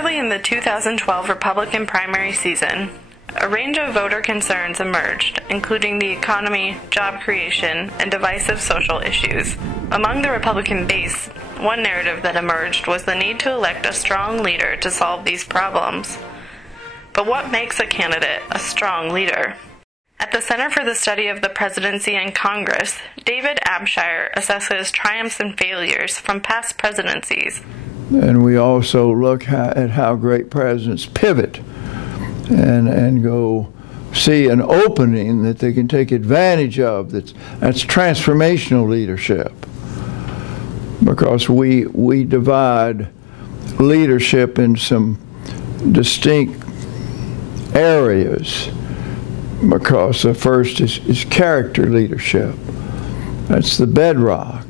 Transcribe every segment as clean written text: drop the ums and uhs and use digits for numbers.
Early in the 2012 Republican primary season, a range of voter concerns emerged, including the economy, job creation, and divisive social issues. Among the Republican base, one narrative that emerged was the need to elect a strong leader to solve these problems. But what makes a candidate a strong leader? At the Center for the Study of the Presidency and Congress, David Abshire assesses triumphs and failures from past presidencies. And we also look at how great presidents pivot and go see an opening that they can take advantage of. That's transformational leadership. Because we divide leadership in some distinct areas. Because the first is character leadership. That's the bedrock.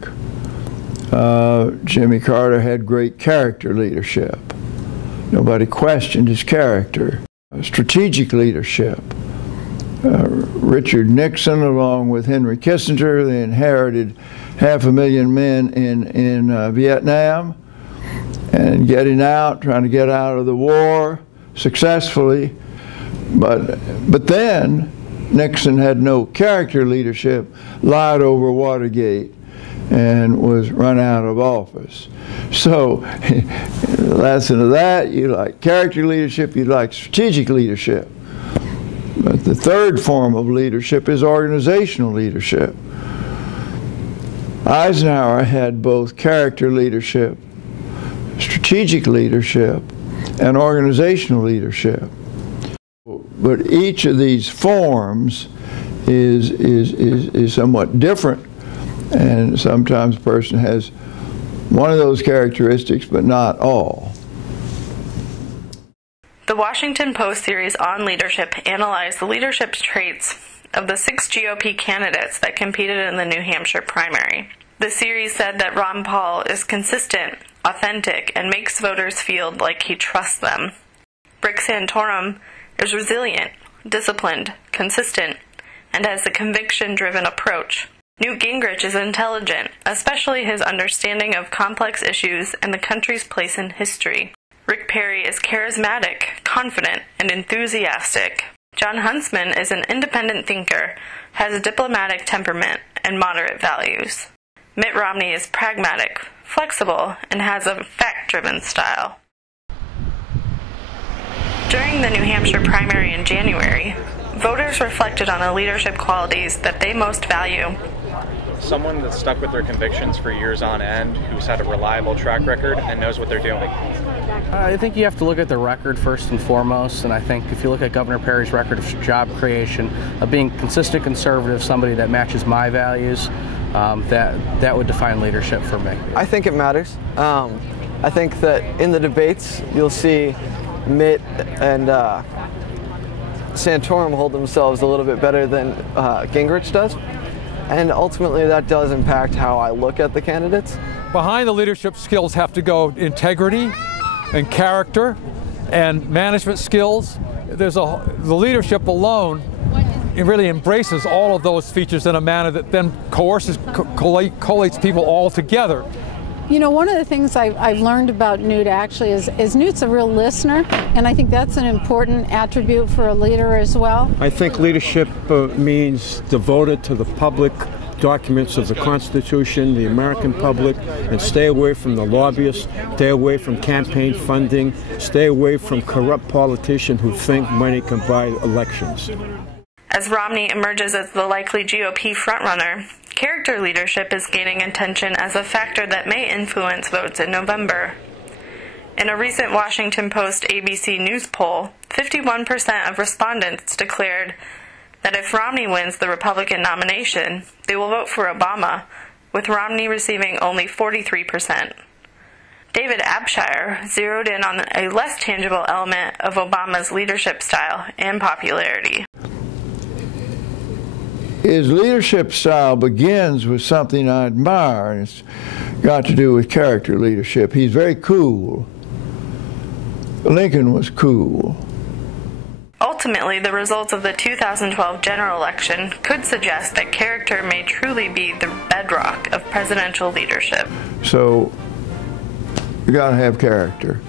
Jimmy Carter had great character leadership. Nobody questioned his character. Strategic leadership. Richard Nixon, along with Henry Kissinger, they inherited 500,000 men in Vietnam and getting out, trying to get out of the war successfully. But then Nixon had no character leadership, lied over Watergate, and was run out of office. So the lesson of that, you like character leadership, you like strategic leadership. But the third form of leadership is organizational leadership. Eisenhower had both character leadership, strategic leadership, and organizational leadership. But each of these forms is somewhat different, and sometimes a person has one of those characteristics, but not all. The Washington Post series on leadership analyzed the leadership traits of the 6 GOP candidates that competed in the New Hampshire primary. The series said that Ron Paul is consistent, authentic, and makes voters feel like he trusts them. Rick Santorum is resilient, disciplined, consistent, and has a conviction-driven approach. Newt Gingrich is intelligent, especially his understanding of complex issues and the country's place in history. Rick Perry is charismatic, confident, and enthusiastic. Jon Huntsman is an independent thinker, has a diplomatic temperament, and moderate values. Mitt Romney is pragmatic, flexible, and has a fact-driven style. During the New Hampshire primary in January, voters reflected on the leadership qualities that they most value. Someone that's stuck with their convictions for years on end, who's had a reliable track record and knows what they're doing. I think you have to look at the record first and foremost, and I think if you look at Governor Perry's record of job creation, of being consistent conservative, somebody that matches my values, that would define leadership for me. I think it matters. I think that in the debates you'll see Mitt and Santorum hold themselves a little bit better than Gingrich does, and ultimately that does impact how I look at the candidates. Behind the leadership skills have to go integrity and character and management skills. The leadership alone, it really embraces all of those features in a manner that then collates people all together. You know, one of the things I've learned about Newt actually is Newt's a real listener, and I think that's an important attribute for a leader as well. I think leadership means devoted to the public documents of the Constitution, the American public, and stay away from the lobbyists, stay away from campaign funding, stay away from corrupt politicians who think money can buy elections. As Romney emerges as the likely GOP frontrunner, character leadership is gaining attention as a factor that may influence votes in November. In a recent Washington Post ABC News poll, 51% of respondents declared that if Romney wins the Republican nomination, they will vote for Obama, with Romney receiving only 43%. David Abshire zeroed in on a less tangible element of Obama's leadership style and popularity. His leadership style begins with something I admire, and it's got to do with character leadership. He's very cool. Lincoln was cool. Ultimately, the results of the 2012 general election could suggest that character may truly be the bedrock of presidential leadership. So, you got to have character.